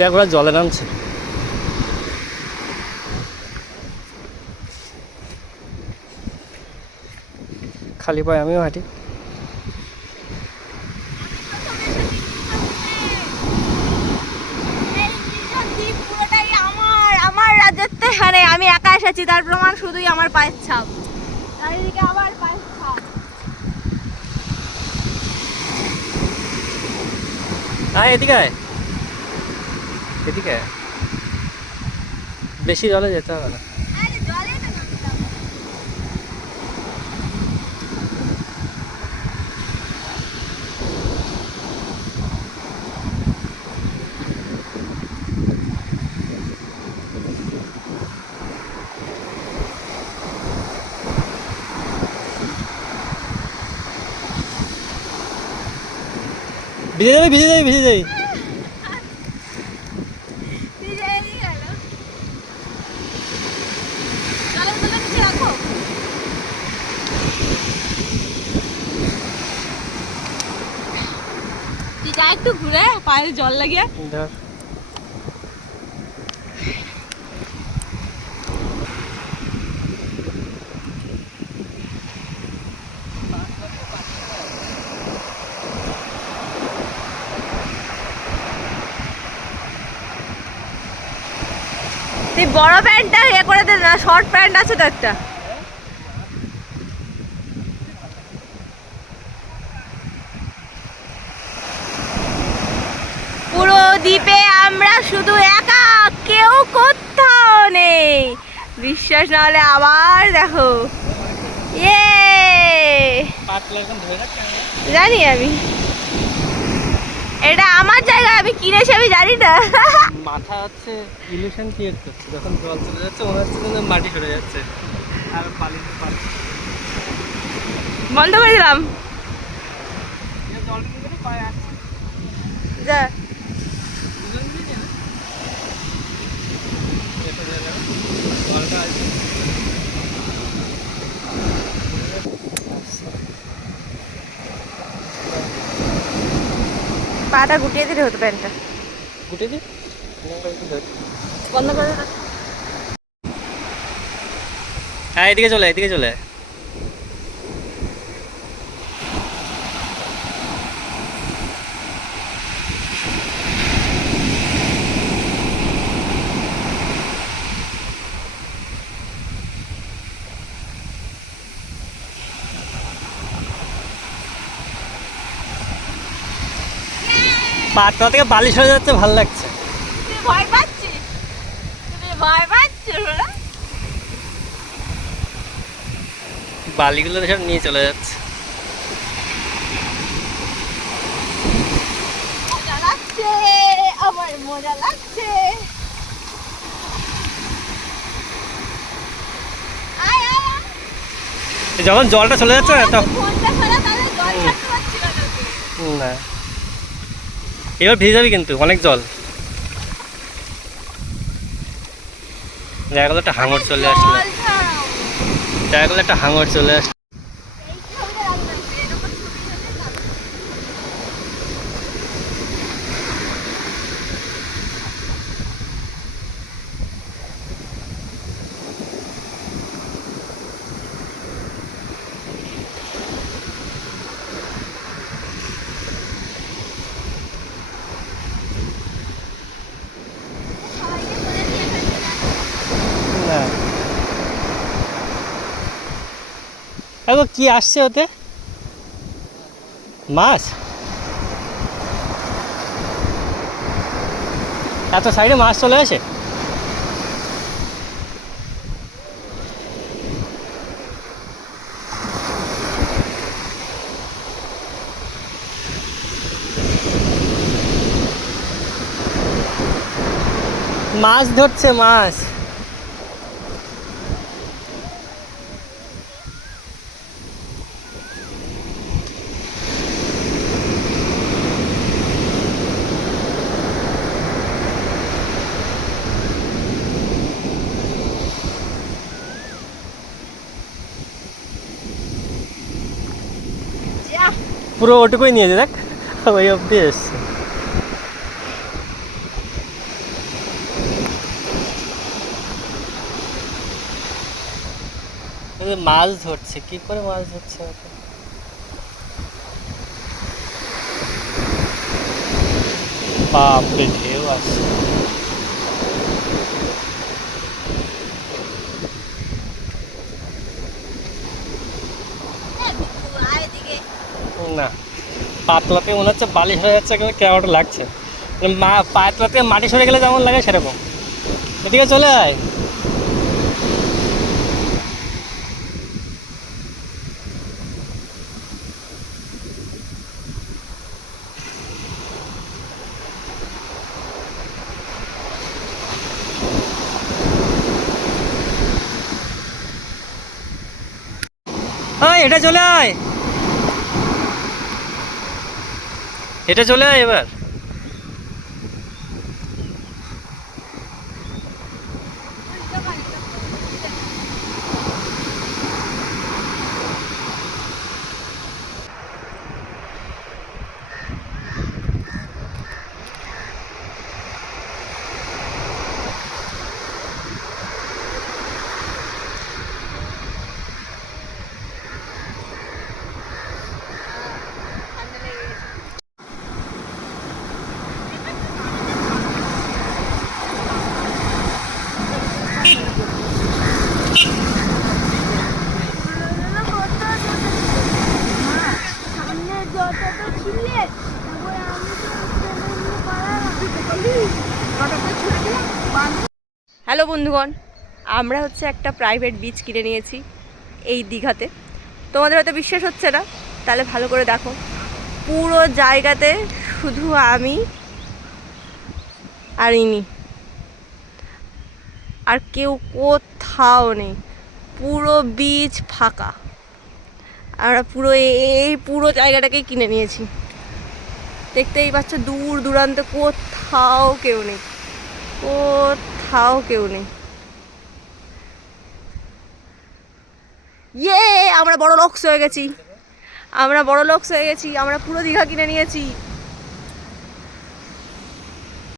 দেখ ওরা জলে নামছে। খালি পায়ে আমিও হাঁটি। আমার রাজত্বে হারে আমি একা এসেছি, তার প্রমাণ শুধুই আমার পায়ের ছাপ। চারিদিকে আবার পায়ের ছাপ। আয় এদিকে আয়, এদিকে আয়। বেশি জলে যেতে হবে না। আরে জলে তো নামতাম। ভিজে যাবি, ভিজে যাবি, ভিজে যাবি। একটু ঘুরে পায়ে জল লাগিয়ে ধর তুই বড় প্যান্টটা ইয়ে করে দে না, শর্ট প্যান্ট আছে তো একটা। পুরো দ্বীপে আমরা শুধু একা, কেউ কোথাও নেই। বিশ্বাস না হলে আবার দেখো। ইয়ে জানি আমি, এটা আমার জায়গা, আমি কিনেছি, আমি জানি না। মাথা হচ্ছে ইলিউশন ক্রিয়েট করছে, যখন জল চলে যাচ্ছে মনে হচ্ছে যেন মাটি সরে যাচ্ছে আর পানি বন্ধ করে দিলাম। যা পাটা গুটিয়ে দিলে হতো প্যান্টটা। গুটে দি বন্ধ করে হ্যাঁ এদিকে চলে, এদিকে চলে। পাটা থেকে বালিশ হয়ে যাচ্ছে, ভালো লাগছে। তুই ভয় পাচ্ছিস, তুই ভয় পাচ্ছিস ওরা। বালিগুলো সব নিয়ে চলে যাচ্ছে। মজা লাগছে, আমার মজা লাগছে। আয় আয় আয়। যখন জলটা চলে যাচ্ছে না তখন ফোনটা ছাড়া তাহলে জল ছাড়তে পারছি না তোকে। না, এবার ভিজে যাবি কিন্তু, অনেক জল। দেখা গেলো একটা হাঙর চলে আসলো, জল ছাড়াও। দেখা গেলো একটা হাঙর চলে আসলো। এই ছবিটা রাখলাম, এরকম ছবি হলে না। সবাইকে বলে দিয়ে এখানে না এখন কি আসছে ওতে, মাছ? এত সাইডে মাছ চলে আসে? মাছ ধরছে, মাছ। যা। পুরো ওটুকুই নিয়েছে, দেখ ওই অবধি এসছে। মাছ ধরছে, কি করে মাছ ধরছে ওটা? বাপরে ঢেউ আসছে। না, পাতলাতে মনে হচ্ছে বালি হয়ে যাচ্ছে, কেমন লাগছে, পাতলাতে মাটি সরে গেলে যেমন লাগে সেরকম। এদিকে চলে আয়। এটা চলে আয়, এটা চলে আয় এবার। হ্যালো বন্ধুগণ, আমরা হচ্ছে একটা প্রাইভেট বিচ কিনে নিয়েছি এই দীঘাতে। তোমাদের হয়তো বিশ্বাস হচ্ছে না, তাহলে ভালো করে দেখো। পুরো জায়গাতে শুধু আমি আর ইনি, আর কেউ কোথাও নেই। পুরো বিচ ফাঁকা। আমরা পুরো এই পুরো জায়গাটাকেই কিনে নিয়েছি। দেখতেই পাচ্ছ, দূর দূরান্তে কোথাও কেউ নেই, কোথাও কেউ নেই। আমরা বড় লোকস হয়ে গেছি, আমরা পুরো দীঘা কিনে নিয়েছি।